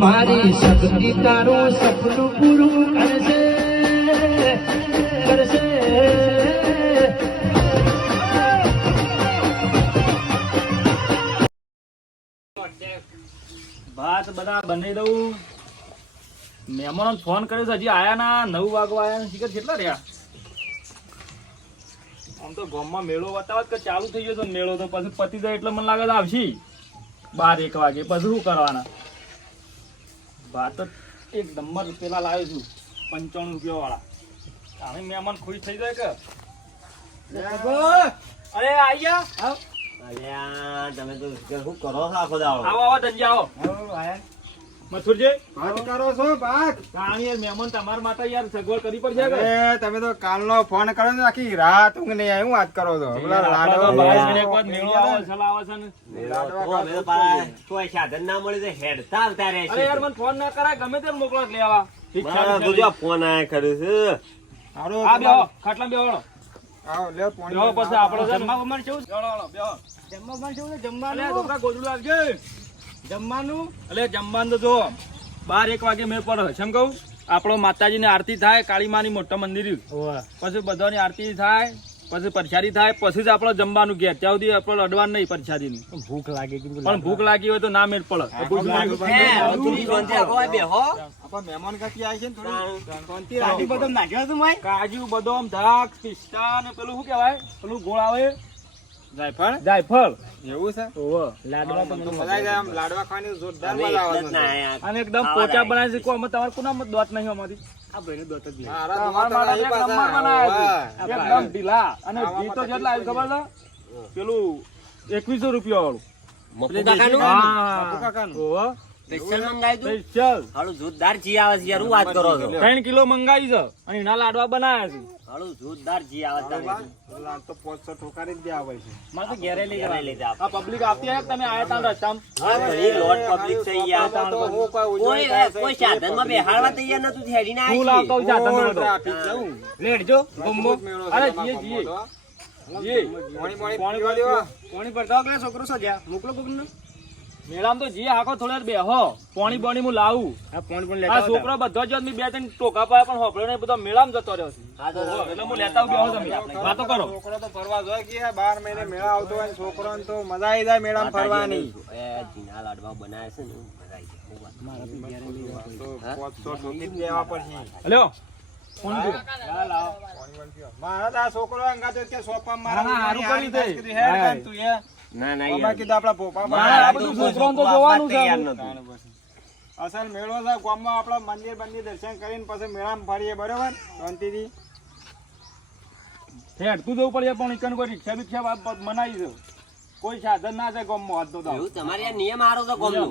મારી શક્તિ તારું સપનું પૂરું કરશે કરશે. ભાત બધા બનાવી દઉં. મહેમાનો ફોન કર્યો છે, હજી આયા ના 9 વાગવા આયા. શીખર કેટલા રહ્યા? આમ તો ગામમાં મેળો બતાવત કે ચાલુ થઈ ગયો તો મેળો, તો પછી પતી જાય એટલે મને લાગે તો આવશે 12-1 વાગે. પછી શું કરવાના? ભાત એક નંબર પેલા લાવ્યો છું 95 રૂપિયા વાળા. આને મહેમાન ખુશ થઈ જાય કે અરે આઈ ગયા. અલ્યા તમે તો શું કરો છો આખો દાડો? આવો આવો ધંજા આવો. મથુરજી વાત કરો છો વાત? કાણી યાર મહેમાન તમારા માટે યાર સગવડ કરી પડશે કે? અરે તમે તો કાલનો ફોન કર્યો ને, આખી રાત ઊંઘ નહીં આવી. હું વાત કરો છો? પેલા લાડવા મેળો આવે છે, લાવે છે ને. અમે તો પાછા કોઈ સાધન ના મળે તો હેડતા આવતા રહે અરે યાર છે. મને ફોન ના કરાય, ગમે તેમ મોકલો જ લેવા. મારા બધું ફોન આયા કર્યું છે. હારું, આ બેહો ખાટલા બેહો. આવો લ્યો પાણી. બેહો પછી આપણે જમવા બમવા કેવું છે? બેહો. જમવા કેવું છે? અલે જમવાનું છોકરા ગોદડું લાવજે. જમવાનું અલે જમવાનું તો જો 12-1 વાગે મેં પડે છે. એમ કહું આપણો માતાજીની આરતી થાય, કાળી માની મોટા મંદિર, પછી બધાની આરતી થાય, પછી પરસાદી થાય, પછી જ આપણે જમવાનું ઘેર. ત્યાં સુધી આપણે અડવાનું નહીં પરસાદીનું. ભૂખ લાગી પણ ભૂખ લાગી હોય તો ના મેળ પડે. તું શાંતિ રાખો, આ બેહો. આપણા મહેમાન કાકી આવી છે ને, થોડી શાંતિ કાજુ રાખો. બદામ નાખ્યો તું ભાઈ? કાજુ બદામ દ્રાક્ષ પિસ્તા ને પેલું શું કહેવાય, પેલું ગોળ આવે જાયફળ જાયફળ. એવું છે? ઓહો. લાડવા તો મજા આવી જાય. આમ લાડવા ખાવાની જોરદાર અમે મજા આવે એટલે જ છે. ના આયા. અને એકદમ પોચા બનાવે છે. કોઈ તમારે કોના દોત નહીં અમારી? આ ભાઈને દોત જ નહીં. મારા તમારા માટે એક પાછા નંબર બનાવ્યા છે. વાહ. એકદમ ઢીલા. અને ઘી તો જેટલા આવ્યું ખબર છે? પેલું 2100 રૂપિયા વાળું. મફુ કાકાનું? બાપુ કાકાનું. ઓહો. સ્પેશિયલ મંગાવ્યું તું? સ્પેશિયલ. હાલું જોરદાર જી આવે છે યાર, હું વાત કરો છો? 3 કિલો મંગાવી છે અને એના લાડવા બનાવ્યા છે. હાલું જોરદાર જી આવે છે તમે. લાડ તો 500 ઠોકારી જ દે આવે છે. મારે તો ઘેરે લઈ ઘરે લઈ જાઓ. આ પબ્લિક આવતી હોય, તમે આયા તા રસ્તામાં. હા, ઘણી લોટ પબ્લિક છે યાર. તો હું કોઈ ઉજવણી કોઈ થાય છે. કોઈ સાધનમાં બેહાડવા તૈયાર નતું, હેડીને આવી ફૂલ આવતો હોય સાધનનો ફૂલ બધો. ટ્રાફિક છે હું. રેડજો ગોમ્બો. મજબૂત મેળો છે અરે તમારા જીએ ગામમાં તો. જીએ પાણી પાણી પાણી પીવા દેવા. પાણી પડતા વગર છોકરો સજ્યા મોકલો કોકને. મેળામાં તો જીએ હાકો થોડે બેહો. પાણી પાણી હું લાવું. આ છોકરો બધો જ મેં 2-3 ટોકા પાયા પણ હોપડ્યો નહીં, બધો મેળામાં જતો રહ્યો છે. હા તો ઓહો, એટલે હું લેતા આવું, બેહો તમે વાતો કરો. છોકરો તો ફરવા જાય કે 12 મહિને મેળા આવતો હોય ને છોકરાને તો મજા આવી જાય મેળામાં ફરવાની. એ જીના લાડવા બનાવે છે ને, મજા આવી જાય. તો 500 ઠોકી જ દેવા પડશે. હલ્યો ફોન કર્યો. મારા તો આ છોકરો અંગાતો કે સોપા ના, ના, હારું કરી દે. હેડ કાન તું એ. ના ના બાબા યાર. કીધું આપણા પોપા મારે આ બધું છોકરાઓને તો જોવાનું છે. તૈયાર નતું. અસલ મેળો છે ગામમાં આપણા મંદિર દર્શન કરીને પછી મેળામાં ફરીએ બરોબર શાંતિથી. હેડતું જવું પડે પણ એકન કોઈ રિક્ષા બિક્ષા મનાવી છે. કોઈ સાધન ના જાય ગામમાં હાથ તો એવું તમારે યાર નિયમ હારો છે ગામનો.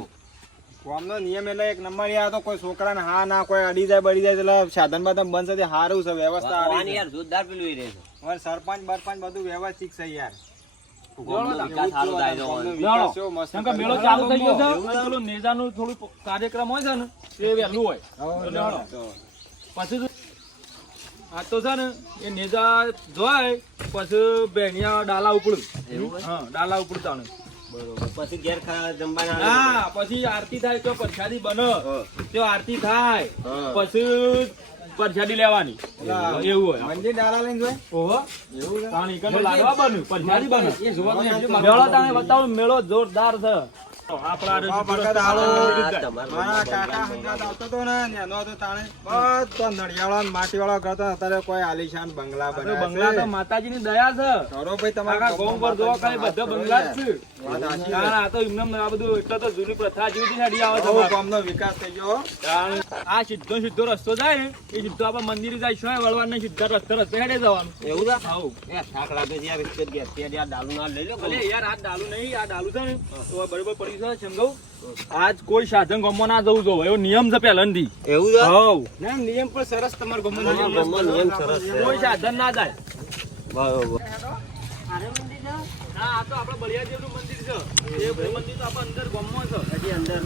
ગામનો નિયમ એટલે એક નંબર યાર તો કોઈ છોકરાને હા ના કોઈ અડી જાય બળી જાય એટલે સાધન બાધન બંધ છે સારું છે વ્યવસ્થા ભગવાન સારી યાર જોરદાર પેલું ઈ રહે છે. છે સરપંચ બરપંચ બધું વ્યવસ્થિત છે યાર. ગામનો વિકાસ સારો થાય છે. ગામનો જાણો. વિકાસ એવો મસ્ત કેમ કે મેળો ચાલુ થઈ ગયો છે. અને પેલું નેજાનું થોડું કાર્યક્રમ હોય છે ને એ વહેલું હોય. એટલે હાલો. પછી તો આ તો છે ને એ નેજા જોય પછી બેણિયા ડાલા ઉપડું. હા ડાલા ઉપડતા ને. પછી ઘેર જમવાના હા પછી આરતી થાય તો પ્રસાદી બને. તો આરતી થાય પછી પ્રસાદી લેવાની. એવું હોય. મંદિર ડાલા લઈને જોય ઓહો એવું છે. તાણી કનો લાડવા બન્યું પ્રસાદી બને. મેળો તાણે બતાવું મેળો જોરદાર છે. આપણા ભગત હાલો. તમારે મારા કાકા હંગાત આવતો તો ને એનો તો તાણે બધો નળિયાવાળો ને માટીવાળો ઘર તો અત્યારે કોઈ આલીશાન બંગલા બનાવ્યા છે. બંગલા તો માતાજીની દયા છે. કરો ભાઈ તમારા આખા ગામ પર જોવા કાંઈ બધા બંગલા જ છે. વાત સાચી છે. તાણે આ તો એમને આ બધું એટલે તો જૂની પ્રથા જેવી હેડી આવે છે. બહુ ગામનો વિકાસ થઈ ગયો. તાણે આ સીધો રસ્તો જાય ને એ સીધો આપણે મંદિરે જાય શું વળવાનું સીધા રસ્તે હેડે જવાનું. એવું છે? આવું એ થાક લાગે છે યાર, ઇજ્જત ગયા છે યાર, ડાલુ ના લઈ લો. અલે યાર આ ડાલુ નહીં, આ ડાલુ છે ને તો આ બરોબર પડી છે સમજાવું. આજ કોઈ સાધન ગામમાં ના જવું જોઈએ એવો નિયમ છે પહેલાથી. એવું છે? હવ ના નિયમ પણ સરસ તમારા ગામનો હા, ગામમાં નિયમ સરસ છે. કોઈ સાધન ના જાય. બરોબર. હા આ તો આપડે બળિયાદેવનું મંદિર છે. એ મંદિર તો આપણે અંદર ગામમાં છે. હજી અંદર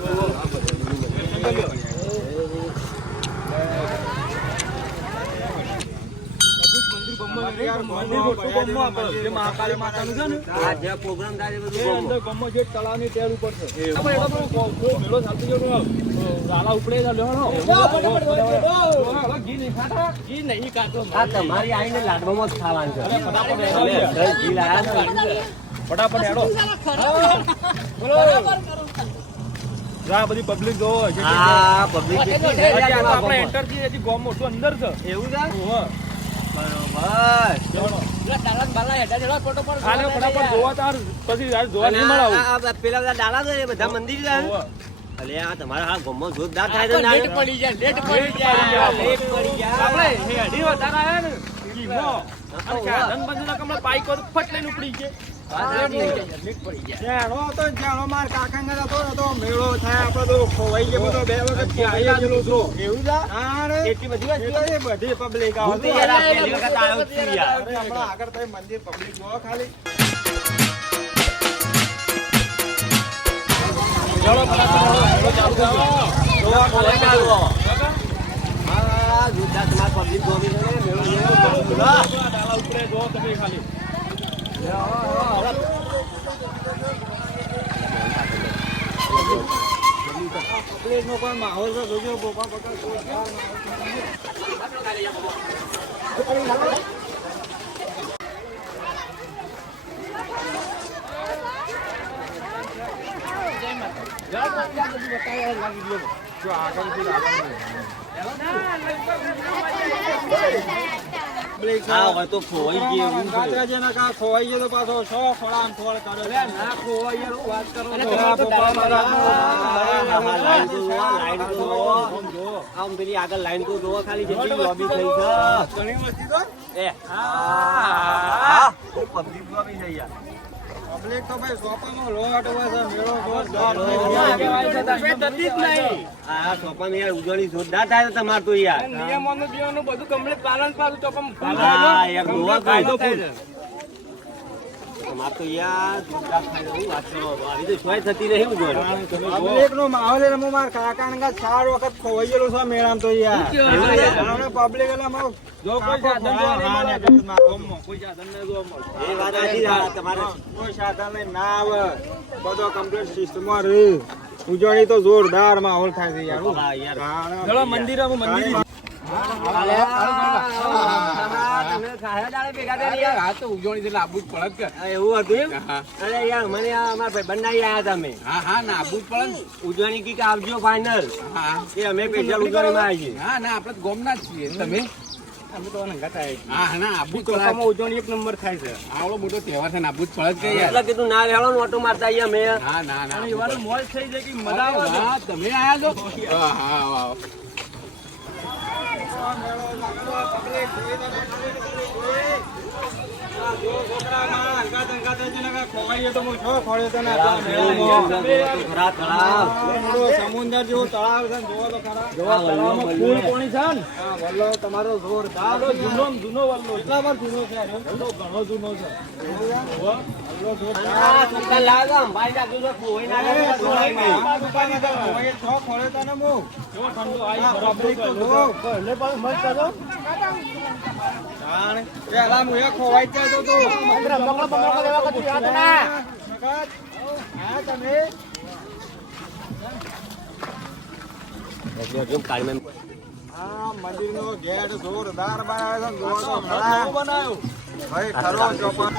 મંદિર ગામમાં મંદિર મોટું ગામમાં આપણે જે મહાકાળી માતાનું છે ને આ જે પ્રોગ્રામ થાય એ એ બધું અંદર ગામમાં જે તળાવની ટેર ઉપર છે આપણે એનો પેલો મેળો ચાલતો ગયો ઝાલા ઉપડે લેવાનો ઘી નહીં ખાતા ઘી નહીં ખાતો આ તમારી આઈને લાડવામાં જ ખાવાનું છે ફટાફટ ઘી લાયા છે. ફટાફટ હેડો જા બધી પબ્લિક જોવો છે આ પબ્લિક કેટલી છે હજી આ તો આપણે ગામમાં. એન્ટર થઈએ હજી ગામ મોટું અંદર છે એવું છે ઓહો. બરોબર ખાલી ફટાફટ જોવા તાર પછી યાર જોવા નહીં મળે આવું. આ પેલા બધા ડાલા છે એ બધા મંદિર છે ઓહો. અલે આ તમારા આ ગામમાં જોરદાર થાય છે ને લેટ પડી ગયા. લેટ પડી ગયા. આપણે હેડી વધારે આયા ને ઘીમો. અને સાધન બંધના કમળા બાઈક પર ફટ લઈને ઉપડી છે જાણો તો જાણો માર કાકા ને તો મેળો થાય આપણે તો ખોવાઈ ગયો બધો બે વખત ખોવાઈ ગયેલો છો એવું છે હા રે એટલી બધી વસ્તુ એ બધી પબ્લિક હું તો યાર આ પહેલી વખત આવ્યો જ છું યાર. અરે હમણાં આગળ થઈ મંદિર પબ્લિક જો ખાલી ચલો ફટાફટ ચાલુ કરો. જોવા કોને કાઢવો? આ જોરદાર તમારા પબ્લિક ગોમી છે ને, મેળો જેવો ગોમી. ડાલા ઉપડે જો તમે ખાલી પબ્લિક નો કોઈ માહોલ તો જોજો બોપા બકા જો આગળથી આ હોય તો ખોવાઈ ગયું એવું છે. ગાજરાજીના કા ખોવાઈ ગયો તો પાછો સો ખોળામ ખોળ કરે છે. ના ખોવાઈ યાર વાત કરો આમાં લાઈન તો જુઓ, લાઈન તો જુઓ. આમ પેલી આગળ લાઈન તો જુઓ ખાલી જેટલી લોબી થઈ છે. ઘણી વસ્તી તો એ હા પબ્લિક લોબી થઈ યાર. પબ્લિક તો ભાઈ સોપાનો લોટ હોય છે મેળો જોરદાર આ સોપામાં યાર ઉજવણી જોરદાર થાય છે તમારે તો યાર. નિયમોનું જીવનનું બધું કમ્પ્લીટ પાલન પાડું તો હા યાર જોવા કાયદો ફૂલ. તમારે તો યાર જોરદાર થાય છે. હું વાત કરો છો. આવી તો સોય થતી નહીં ઉજવણી. પબ્લિક નો માહોલ એટલે હું મારા કાકા ને ચાર વખત ખોવાઈ ગયેલું છે મેળામાં તો યાર પબ્લિક એટલે મારો જો કોઈ સાધન જોવા નહીં મળે. ગામમાં કોઈ સાધન નહીં જોવા મળે. એ વાત સાચી છે તમારે. કોઈ સાધન લઈને ના આવે બધો કમ્પ્લીટ સિસ્ટમમાં રહે ઉજવણી તો જોરદાર માહોલ થાય છે યાર હા યાર. ચલો મંદિરમાં મંદિર તમે ખાયા દાડે ભેગા થયા યાર. આ તો ઉજવણી એટલે આબુ જ પડે કે આ એવું હતું એમ? અરે યાર મને આ અમારા ભાઈબંધ ના આયા હતા અમે. હા હા ના આબુ જ પડે ને. ઉજવણી કીક આવજો ફાઇનલ. હા એ અમે સ્પેશિયલ ઉજવણીમાં આવીએ. હા ના આપણે તો ગોમના જ છીએ તમે અમે તો નંગા થાય હા ના આબુ જ પડે ચોખામાં ઉજવણી એક નંબર થાય છે આવડો મોટો તહેવાર છે ને આબુ જ પડે જ કે યાર એટલે કીધું ના રહેવાનો ઓટો મારતા આવીએ અમે. હા ના ના અને એવાનું મોજ થઈ જાય કે મજા આવે હા તમે આયા છો હા હા વાહ ખરા તળાવ. સમુદ્ર જેવું તળાવ છે ને જોવો તો ખરા જોવા તળાવમાં ફૂલ પાણી છે ને હા, વલ્લો તમારો જોરદાર આનો જૂનો ને જૂનો વલ્લો છે. કેટલા વાર જૂનો છે યાર? વલ્લો ઘણો જૂનો છે વલ્લો જોરદાર. આ છોકરા લાગે આમ ભાઈ લાગે તો કોઈ ના લાગે તો કોઈ નહીં. આ દુકાને તો ખોવાઈ છો ખોળે તને હું. જો ઠંડો આ આવી પબ્લિક તો બરફ જુઓ. એટલે પણ મસ્ત હતો જાણે. પેલા હું એક ખોવાઈ જ જતો તો. હા, તમે કેમ કાળીમાં આ મંદિરનો ગેટ જોરદાર બનાવ્યો છે ને જોવો તો ખરા. નવો બનાવ્યો ભાઈ ખરો ચોપન.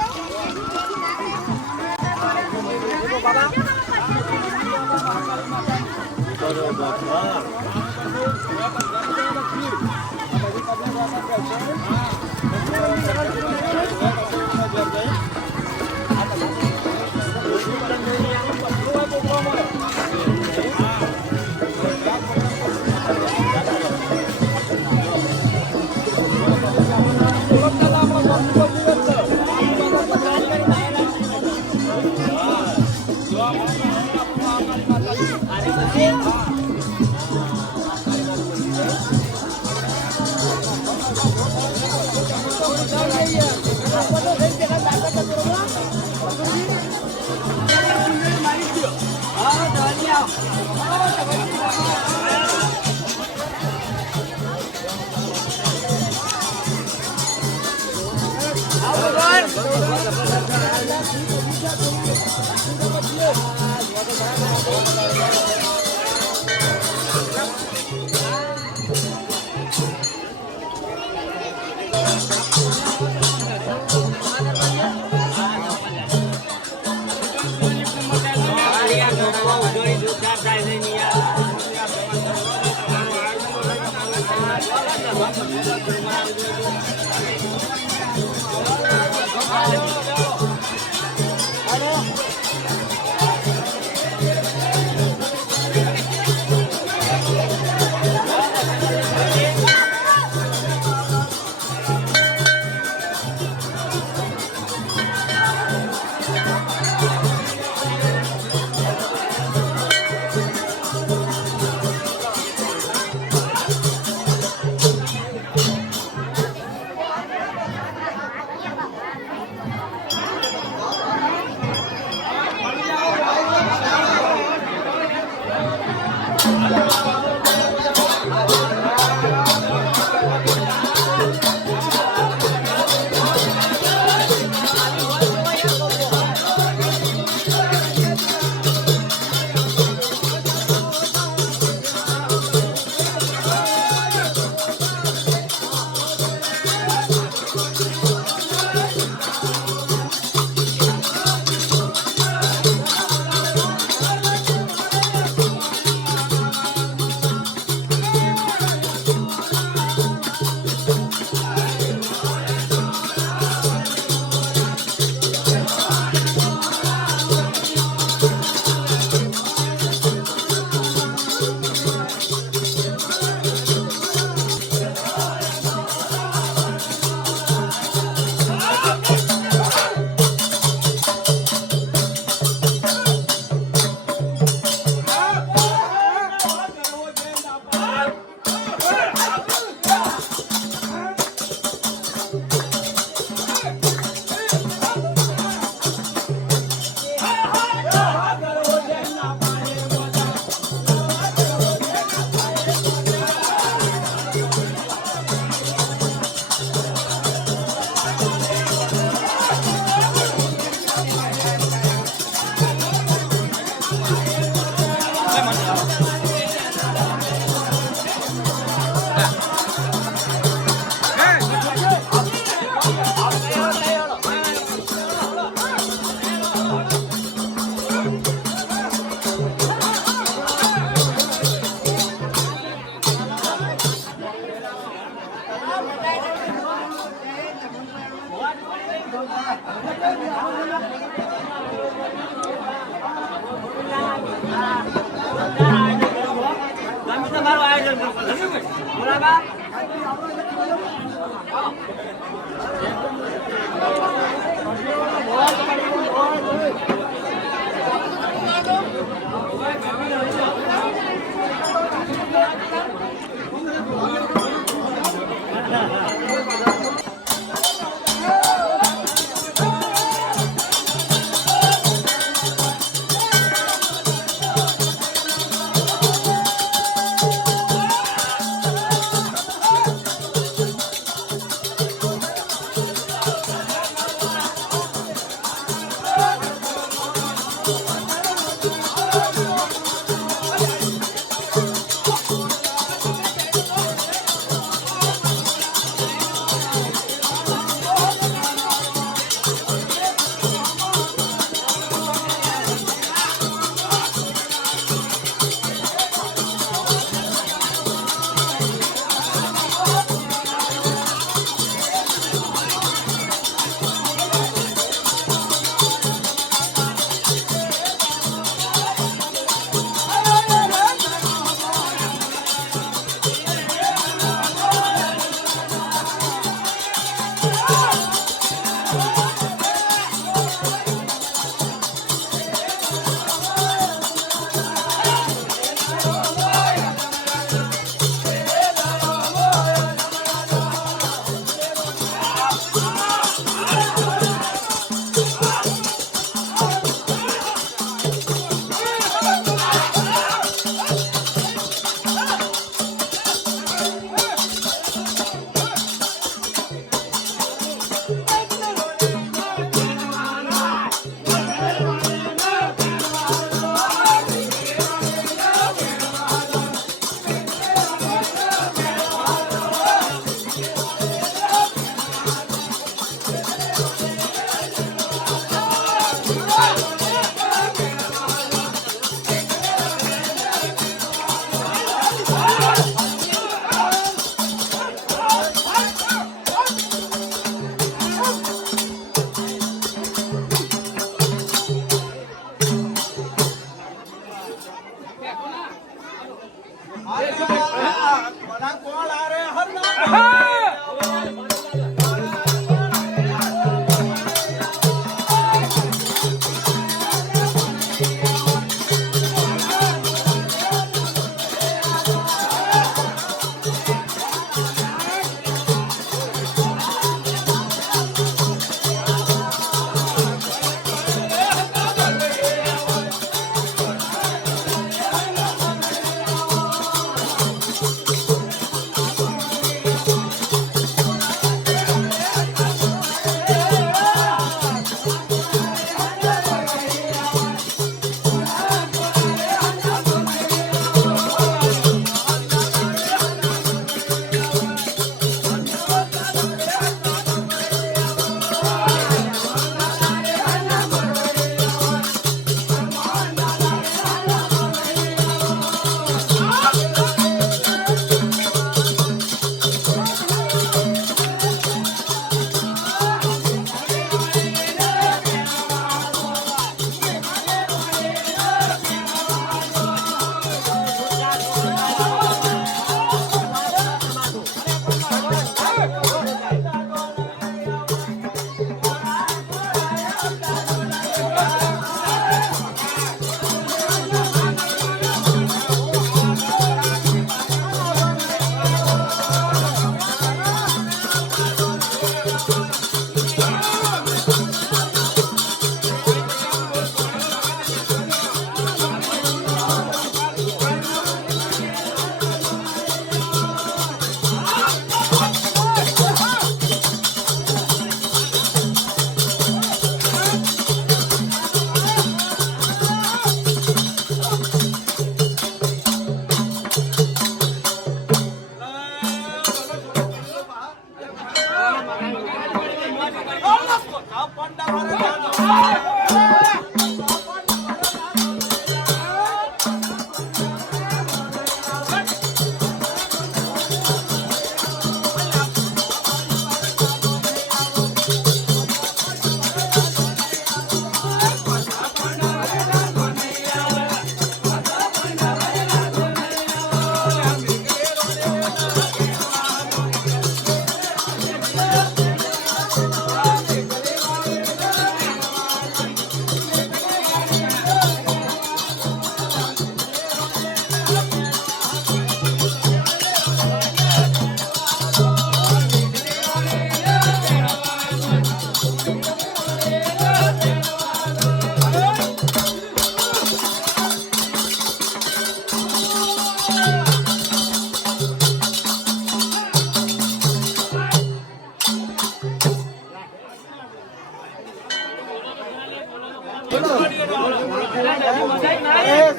મને કોણ આરે હરના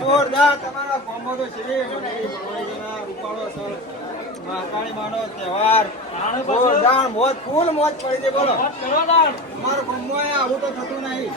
જોરદાર તમારા ગામમાં તો છે રૂપાળો સર મહાકાળી માનો તહેવાર જોરદાર મોજ ફૂલ મોજ પડી છે બોલો તમારું ગામમાં આવું તો થતું નહીં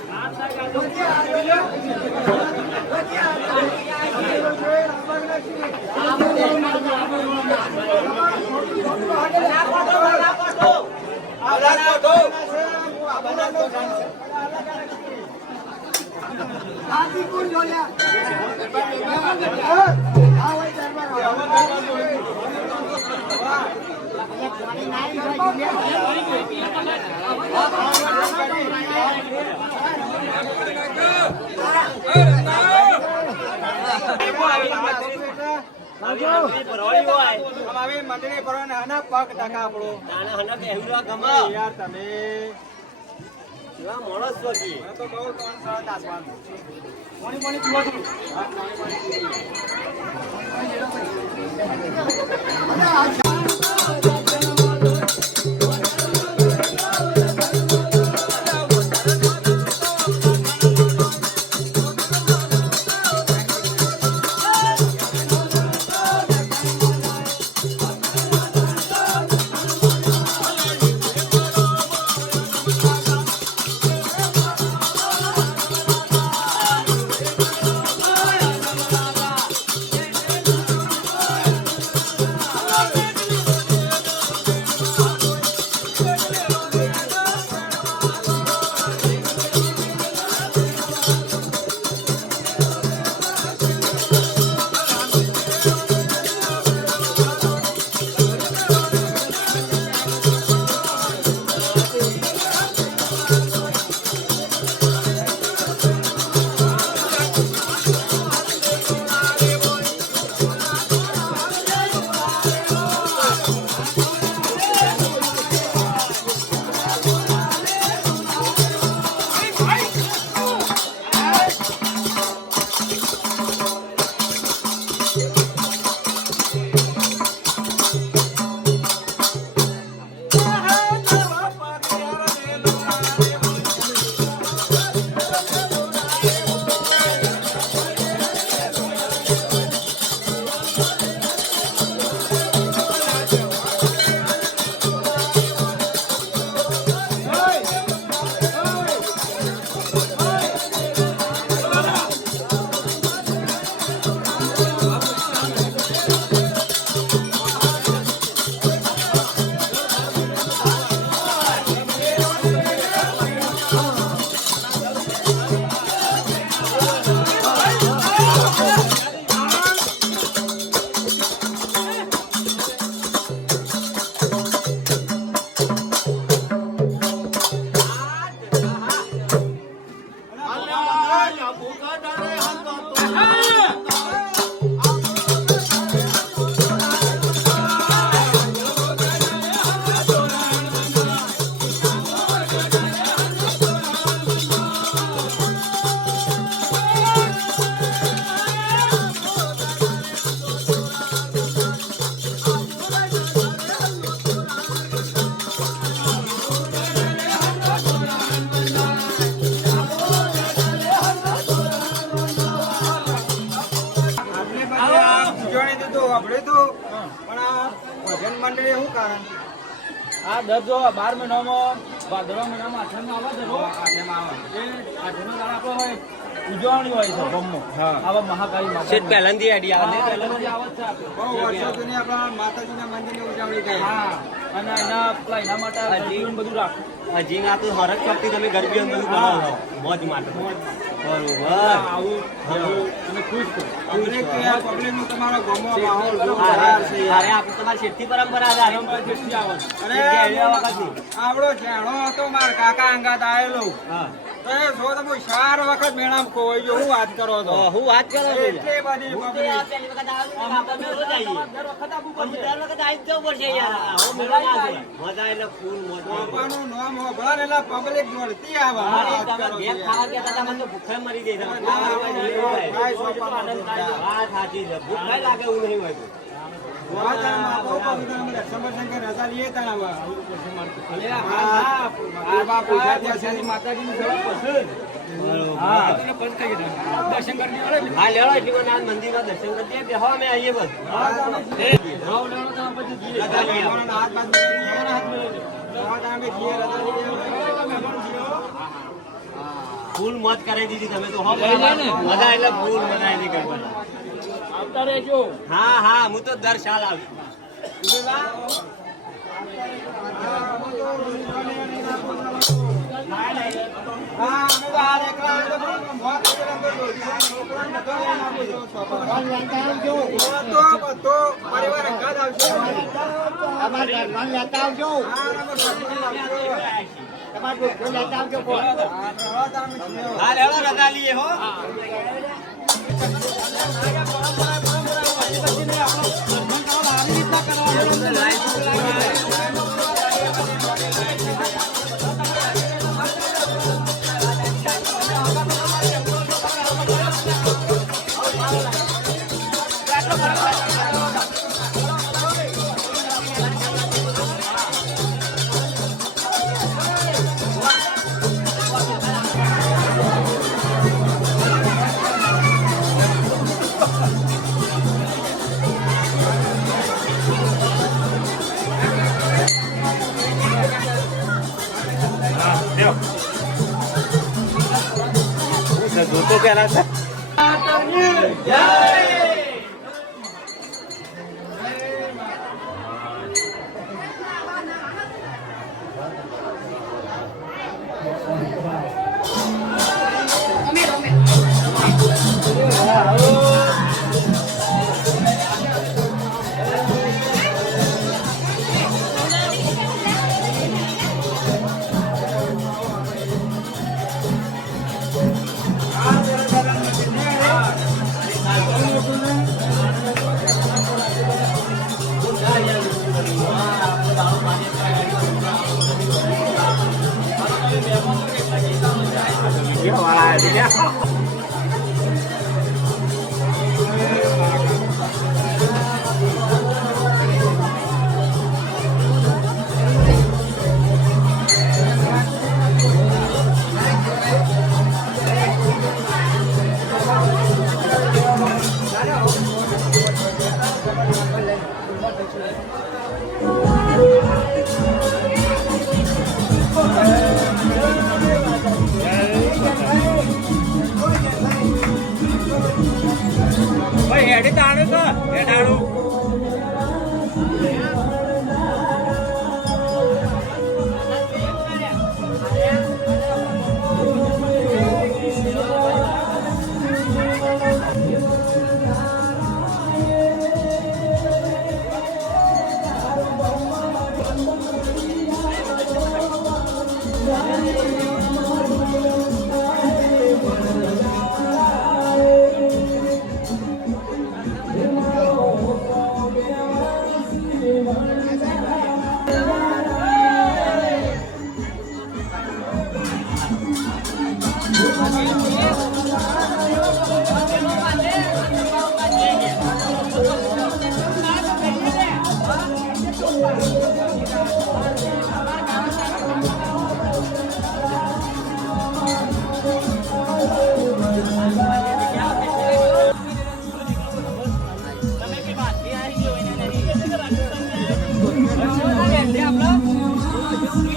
મંડળી ભરવાના હના પગ ટકા આપણો યાર તમે માણસ તો બહુ ત્રણ સાડા નાચવાનું પાણી પીવા ઉજવણી દીધું વાપર્યું હતું પણ આ ભજન મંડળી શું કારણ આ દરજો 12 મહિનામાં ભાદરવા મહિનામાં આઠમમાં આવે છે રો. આઠમ આવે એ આઠમના દાડા આપણે હોય ઉજવણી હોય છે ગામમાં. હા. આવા મહાકાળી શેઠ માતા પહેલાંથી આઈડિયા આવે ને પહેલાંથી આવે જ છે આપણે. બહુ વર્ષો જૂની આપણા માતાજીના મંદિરની ઉજવણી થઈ હા અને એના પેલા એના માટે હજી. ગરબીઓને બધું રાખું. હજી આ તો હરક શક્તિ તમે ગરબી અંદર કરો છો મોજ માટે બરોબર આવું અને ખુશ છું. પબ્લિકનું તમારો ગમો માહોલ બહુ બહાર છે યાર. અરે આપણે તમારી શેઠથી પરંપરા છે પરંપરા જેટલી આવે છે. અરે શેઠથી આવ્યા વખતની. આપણો જેણો હતો મારા કાકા અંગાત આવેલો હા તો એ જો તમે 4 વખત મેળામાં ખોવાઈ ગયો હું વાત કરો છો હું વાત કરો છો એટલી બધી હું તો public. આ પહેલી વખત આવ્યો ને આપણે રોજ આવીએ. દર વખત આપવું અમે પડશે. દર વખત આવી જ જવું પડશે યાર આવો મેળો ના જોવાય. મજા એટલે ફૂલ મોજ બાપાનું નામ હોભળે એટલે પબ્લિક દોડતી આવે હું વાત તમે કરો છો ઘેર યાર. ખાવા ગયા હતા, મને તો ભૂખે મરી જાય તમે. કાંઈ સોપામાં નથી. વાત સાચી છે ભૂખ કઈ લાગે એવું નહીં હોય તો. વાત આ માપો ઉપર બીજા અમે સમરશંકર રજા લઈએ તા હવે. અલે હા, આ બાપ ઉઠ્યા ત્યાં સુધી માતાજીની સેવા પસંદ. હા, એટલે પછી કઈ કીધું. દર્શન કરી લેવાના ને. હા લેવડો એટલી વાર મંદિરમાં દર્શન કરી દે બેહો અમે આવીએ બસ રાવ લેવાનો તો આપણે પછી જઈએ. રજા લઈએ. મહેમાનોના હાથ બાદ મહેમાનોના હાથ મેળવી દે. વાત અમે જઈએ રજા લઈએ. મહેમાન જીઓ. ફૂલ મોજ કરાવી દીધી તમે તો હો લઈ જાય ને. મજા એટલે ફૂલ મજા આવી ગઈ આવતા રહેજો. હા હા હું તો દર સાલ આવું હા, અમે તો હાલ એકલા આવે તો પણ મોત કરી અંદર દોડી. છોકરાને બધો લઈને આપું છું. બધો પરિવાર અંગાત આવશે. હા, અમે બધું આપજો. હા, પ્રવાસ અમે છીએ. હા લેવડો રજા લઈએ હો જોતો પેલા છે ભાઈ હેડી તાણું તો હેડાડું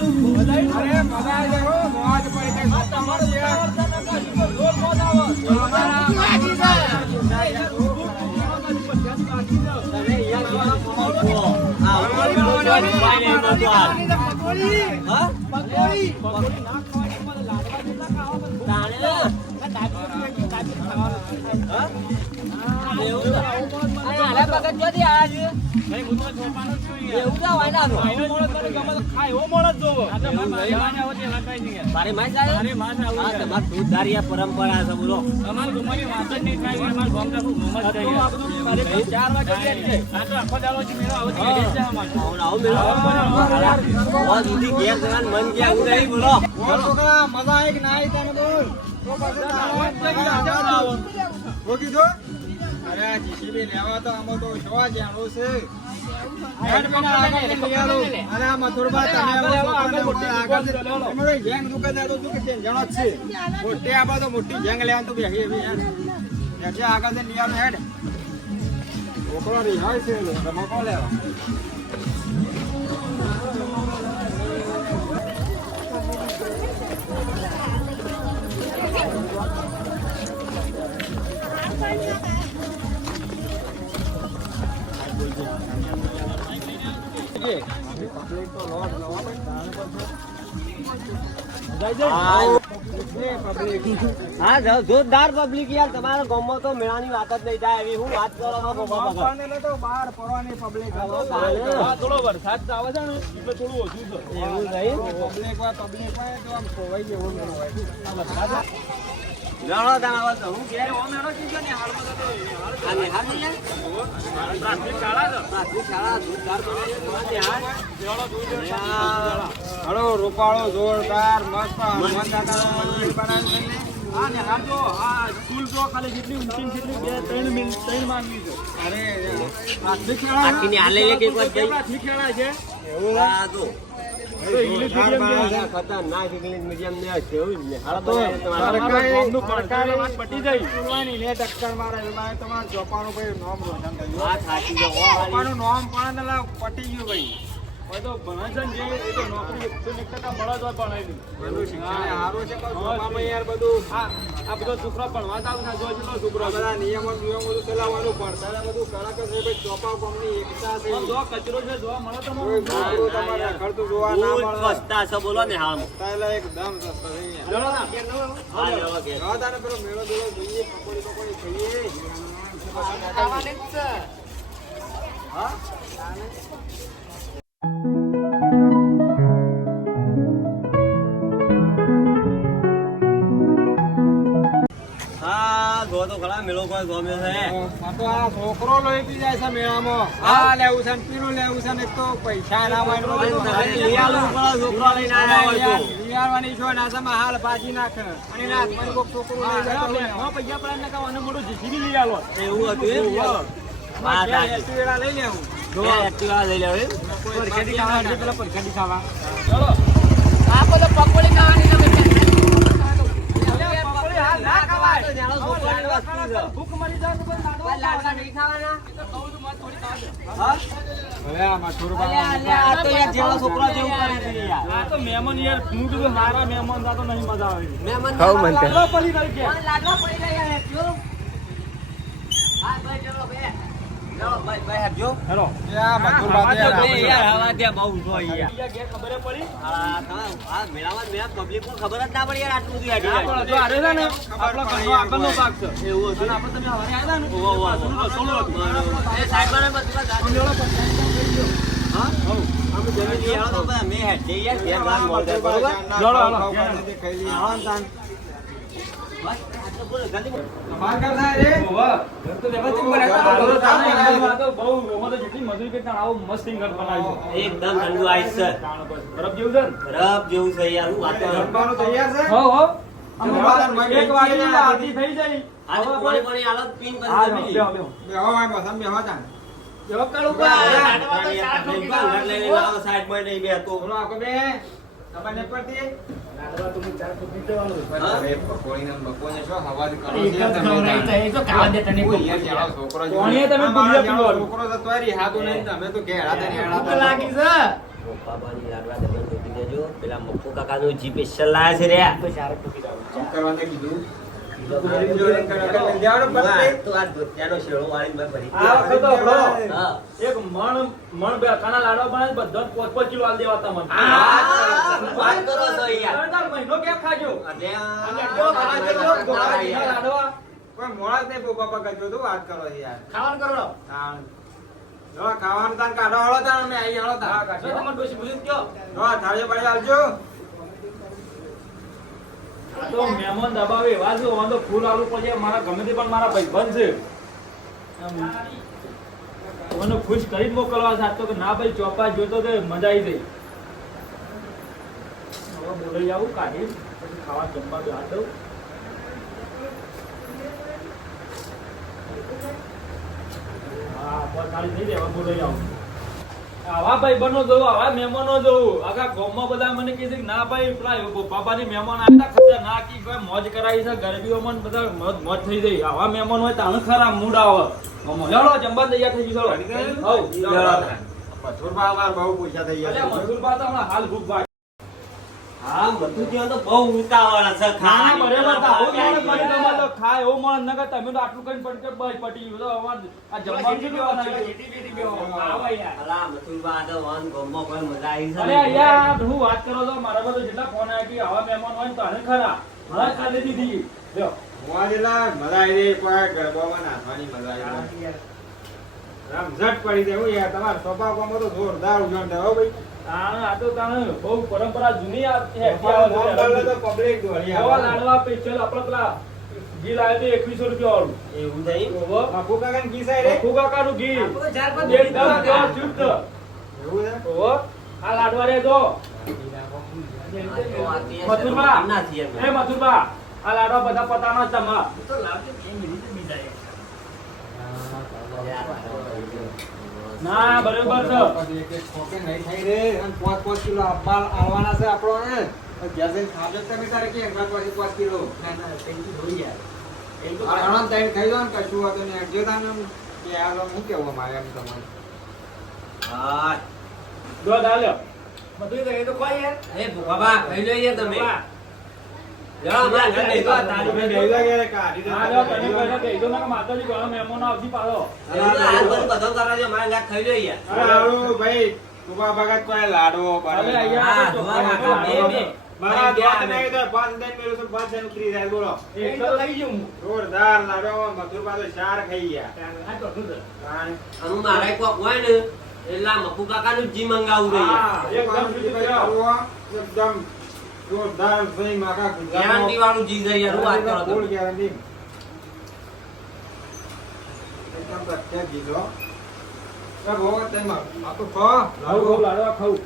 અરે મજા આવી જાય હો, મોજ પડી જાય. તમારો પરંપરા છે બોલો. મન કે આવું નહીં બોલો. બોલ છોકરા, મજા આવી કે ના આવી તને બોલ? તો પછી તારે રોકી દો. અરે આ જીસીબી લેવા તો આમાં તો જોવા જાણો છે. હેડ બેના આગળ લઈ આલો. અરે આ મથુરબા તમે આગળ જેંગ દુકાન તો તું કે જણો જ છે. મોટી આબા તો મોટી જેંગ લેવા તો બેહી એવી યાર. એટલે આગળ જઈને લઈ આલો હેડ. છોકરો રિહાય છે રમકો લેવા. હા જોરદાર પબ્લિક યાર. તમારા ગામમાં તો મેળાની વાત જ નહીં થાય એવી હું વાત કરો છો બાબા. તો બહાર પડવાની પબ્લિક થોડો વરસાદ આવે છે ને એટલે થોડું ઓછું છે. એવું નહીં પબ્લિક હોય તો આમ ખોવાઈ જેવું નહીં હોય. લડો તાણા તો હું ઘેર ઓમ એનો કીધો ને હાલ બધો આ નિહાળ નહીં યાર. પ્રાથમિક શાળા છે. પ્રાથમિક શાળા જોરદાર નિહાળ. હળો રૂપાળો જોરદાર મસ્ત હનુમાન દાદાનું મંદિર બનાવ્યું છે ને. હા ને હા જો આ સ્કૂલ તો ખાલી જેટલી ઊંચી છે એટલી 3 માંગવી છે. અરે પ્રાથમિક શાળા આખી નિહાળ લઈ એક વાર જઈ. પ્રાથમિક શાળા છે. એવું આ જો ઇંગ્લિશ મીડિયમ છે. ખતરનાક ઇંગ્લિશ મીડિયમ ને છે એવું જ ને. હાલ તો બધા તમારા સરકારી ગામનું પડકારી વાત પટી જાય. સ્કૂલવાની ને ટક્કર મારે એમાં તમારે ચોપાનું ભાઈ નામ રોશન થયું. વાત સાચી છે. ઓ વાલી. ચોપાનું નામ પણ એટલે પટી ગયું ભાઈ. હવે તો ભણે છે ને જે એ તો નોકરી 100% મળે તો ભણાવી દે. બધું શિક્ષણ સારું છે પણ ચોપામાં યાર બધું આ બધો છોકરા ભણવા જ આવશે. જો જેટલો છોકરો આ બધા નિયમો નિયમો બધું ચલાવવાનું પડતા બધું કડક છે ભાઈ. ચોપા ગામની એકતા છે. જો કચરો છે જોવા મળે તો કોઈ ગોળું તમારે રખડતું જોવા ના ફૂલ મળે. સસ્તા છે બોલો ને હાલમાં. તાયલા એકદમ સસ્તા છે અહીંયા. હા લેવા કે જવા તાને પેલો મેળો બેળો જોઈએ, પકોડી ખાઈએ. હા? હા જો તો ખરા મેળો કોઈ ગમ્યો છે. આ તો આ છોકરો લઈ પી જાય છે મેળામાં. આ લેવું છે ને પેલું લેવું છે ને એક તો પૈસા ના હોય ને બધું લઈ આલવું પડે છોકરો લઈને આવ્યા હોય તો. લિયાવાની છો નાસામાં હાલ ભાજી નાખે અને એના હાથમાં કોક છોકરું લઈ જાય તો લે. પૈસા પડે ને કાવાનું મોટું જીસીબી લઈ આલો. એવું હતું એમ? હા સાચી. એક્ટિવા લઈ લેવું. બે એક્ટિવા લઈ લેવું એમ? પરખેડી ખાવા છે પેલા પરખેડી ખાવા. ચલો. ભૂખ મરી જાય તો કોઈ ભલે આ મથુરબા છોકરા જેવું કરે છે યાર. આ તો મહેમાન યાર હું કીધું હારા મહેમાન તા તો નહીં મજા આવે. લાડવા પડી ગઈ કે પડી ગયા જો. હા ભાઈ ચલો બે. ચલો ભાઈ હટજો. હેલો આ મથુરબા એ યાર હવા ત્યાં બહુ જો યાર. ઘેર ખબર પડી આ મેળામાં મેં પબ્લિક પણ ખબર જ ના પડી યાર આટલું બધું હેડી આ જાય. પણ જો આરે છે ને આપણો ઘરનો આગળનો ભાગ છે. એવું હતું. અને આપણે તમે હવારે આવ્યા ને ઓહો, ઓહો. પાછળનું રસોડું હતું. એ સાઈડમાં ને બધું ગાડી. હા અમે જલ્દી લઈ આવો તો બધા મેં હેડ જઈએ યાર ઘેર વાત મળશે બરોબર. જોડો, હાલો. ખાઈ લઈએ. આવો તાન. બસ આટલું બોલો જલ્દી બોલો. અમાર ઘર થાય રે. ઓવા. તો વ્યવસ્થિત આ બનાવવાનું. તો બહુ એમાં તો જેટલી મજૂરી કરતા આવો મસ્ત ઘર બનાવ્યું. એકદમ ઠંડુ આઈસ છે. બરફ જેવું છે ને? બરફ જેવું છે યાર હું વાત કરું. જમવાનું તૈયાર છે? હો હો એક વાગે આરતી થઈ જાય. આજે પાણી પાણી હાલત પીન હા, પછી બેહો, બેહો. બેહો ભાઈ બસન બેહો તાન. બેહો કાળું ઘર ભાઈ. લઈને આવો સાઈડમાં નહીં બેહતો. બોલો આકો બે. ખબર નહીં પડતી? હા? અરે પકોડીને ને બકોને શું હવા જ કરો એક જ ખવડાવી તો એ તો ખાવા દેતા નહીં. કોઈ યાર જાણો છોકરો જ કોણીએ તમે આ ભૂલ્યા મારા પીવાનું. છોકરો તો તોય રિહાતું નહીં, તમે તો ઘેર હાથે નહીં ભૂખ હાડાતા. લાગી છે. બાબાની લાડવા દે બંધ દેજો પેલા મપ્પુ કાકાનું જી સ્પેશિયલ લાયા છે રે શું કરવાને કીધું? લેવાનું પતલી. તો આ ધોતિયાનો શેડો વાળીને મેં ભરી આ વખતે તો આપણો હા. એક મણ બે કાના લાડવા બનાવે બધા 5 કિલો આલ દેવા તમને વાત કરો છો યાર ત્રણ મહિનો કેમ ખાજો અને અને જો ખાવા જો ગોળાજીના લાડવા કોઈ મોડા જ નહીં પોપા કરજો તો વાત કરો છો યાર. ખાવાનું કરો તાણ. જો ખાવાનું તાન કાઢો હળો તાન અમે આઈ હળો હા તાન. કાઢો તમારે ડોશી ભૂલી ગયો જો થાળીઓ પાડી આવજો. આ તો મહેમાન દબાવે એવા છે વાંધો ફૂલ આલુ પડે મારા ગમે તે પણ મારા ભાઈબંધ છે મને ખુશ કરી મોકલવા સાચો કે ના ભાઈ ચોપા જોતો તો મજા આવી ગઈ હવે બોલાઈ આવું કાઢી પછી ખાવા જમવા બે હાથ દઉં હા પોતાળી થઈ જાય હવે બોલાઈ આવું આવા ભાઈ બનો જોઉં આવા મહેમાનો જોઉં આખા ગામમાં બધા મને કહે છે કે ના ભાઈ પેલા પાપાની મહેમાન આવ્યા ખતરનાક ઈ કોઈ મોજ કરાવી છે ગરબીઓમાં ને બધા મોજ થઈ જાય આવા મહેમાન હોય તાણે ખરા મૂડ આવે લેવડો જમવા તૈયાર થઈ ગયું હવ મથુરબા અમાર બહુ પૂછ્યા થઈ ગયા. મજૂરબા તો હમણાં હાલ ભૂખ ભાઈ હા મથુજીઓ તો બહુ ઉતાવળ છે ખાના બરાબર તો આવું ખાવા માણસ મને તમારે તો ખાય એવું માણસ ન કરે તમે તો આટલું કઈ પડકે બસ પટી ગયું તો અમાર આ જમવાનું કેટલું બનાવ્યું આવે યાર અલા મથુરબા તો વન ગોમમાં કોઈ મજા આવી છે અરે યાર હું વાત કરો તો મારા બધો જેટલા ફોન આવ્યા કે આવા મહેમાન હોય ને તો આને ખરા મારા ખાલી દીધી લ્યો મોજેલા મજા આવી રહી પણ ગરબામાં નાચવાની મજા આવી રહી. રમઝટ પડી દે હું યાર તમારા સ્વભાવમાં તો જોરદાર ઉજવણ થાય હો ભાઈ. આ તો તાણે બહુ પરંપરા જૂની આ છે તો પબ્લિક દોડી આવા આવે. લાડવા સ્પેશિયલ આપણે પેલા ઘી લાવે તો 2100 રૂપિયા વાળું એવું નહીં ઓહો બાપુ કાકાને કિસ્સા રે બાપુ કાકાનું ઘી એકદમ શુદ્ધ એવું છે. ઓહો આ લાડવા રે જો મથુરબા એ મથુરબા આ લાડવા બધા પતાનો જ તમા ના બરોબર છે પછી એક એક ખોકે નહીં થઈ રે અને 5 કિલો અબ્બાલ આવવાના છે આપણોને ઘેર જઈને ખાજો તમે તારે કે એકવાર પછી 5 કિલો આરામ ટાઈમ ખાઈ દો ને કશું હતું ને જો તાને કે આ તો હું કેવું મારે એમ તમને હા દો દાલ્યો બધું તો એ તો કોઈ યાર એ બાબા ખાઈ લઈએ તમે લ્યો અમારા ઘર લઈ દો આ તાળી તમે મેં બેહી લાગે રે કાઢી દે. હા લો તમે પહેલા કહી દો ને કે માતાજી ઘણા મહેમાનો આવજી પાડો એવું તો હાલ બધું બધો કરાવજો મારા ઘર ખાઈ લઈએ અરે હારું ભાઈ તુબા ભગત કોઈ લાડવો અરે બને. અહીંયા હા, ધોવા બે. મારા દોત નહીં તો 5 દિન મેલું છું 5 દિન ઉતરી જાય બોલો. એક તો લઈ ગયું જોરદાર લાડવો મથુરબા તો ચાર ખાઈ ગયા. આ તો શું છે તાણ. અને મારે કોક હોય ને એટલે આ મપ્પુ કાકાનું જી મંગાવું જોઈએ હા એકદમ શુદ્ધ ભાઈ કરાવો. લાડવો એકદમ જોરદાર ભાઈ માકા ગેરંટી વાળું જી છે યાર હું વાત કરો ફૂલ તમે ગેરંટી. એકદમ પ્રખ્યાત જીતો. એ ભગત તેમાં આ તો ખા. ખાવું લાડવા ખાવું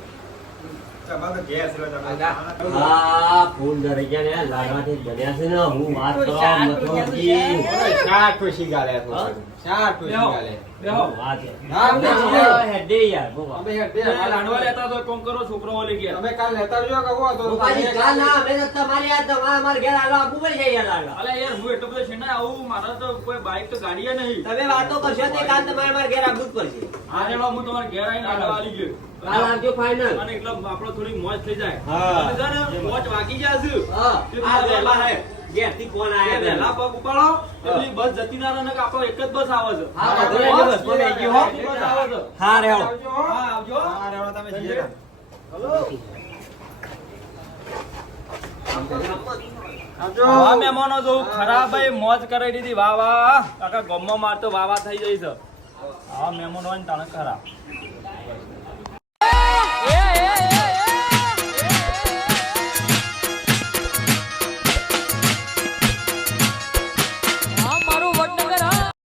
તમારે તો ગેસ રહ્યો તમે. હા ફૂલ ડરી ગયા ને લાડવાથી ડર્યા છે ને હું વાત કરો મથુરજી ચાર ટોશી ગાલે તો. હા? ચાર ટોશી બેહો. ગાલે. બેહો વાત હા, અમે છીએ. હેડે યાર બોબા અમે હેડે એ લાડવા લેતા તો કોમ કરો છોકરાઓ લઈ ગયા તમે કાલ લેતા આવજો કહો તો બોબાજી કાલ ના અમે તો તમારી આ તમારા અમાર ઘેર આલો આપવું પડશે યાર લાડવા અલે યાર હું એટલો બધો છેને આવું મારા તો કોઈ બાઈક તો ગાડી નહીં તમે વાતો કરશો તે કાલ તમારે અમાર ઘેર આવવું જ પડશે આ રેડો હું તમારે ઘેર આવીને લાડવા આલી ગયો કાલ આવજો ફાઇનલ અને એકલો આપણો થોડી મોજ થઈ જાય હા. અને છે ને મોજ વાગી જાય છે હા આ વહેલા હે ઘેરથી ફોન એ આયા વહેલા પગ ઉપાડો એટલે બસ જતી ના રહે ને કે આપણો એક જ બસ આવે છે હા, વાંધો નહીં, જો બસમાં બેસી ગયો હો. બસ આવે છે હા રેડો આવજો હા આવજો હા રેડો તમે જઈએ ને. હલો આવજો આવા મહેમાનો જોઉં ખરા ભાઈ મોજ કરાવી દીધી વાહ વાહ આખા ગામમાં માર તો વાહ વાહ થઈ જઈ છે આવા મહેમાનો હોય ને તાણે ખરા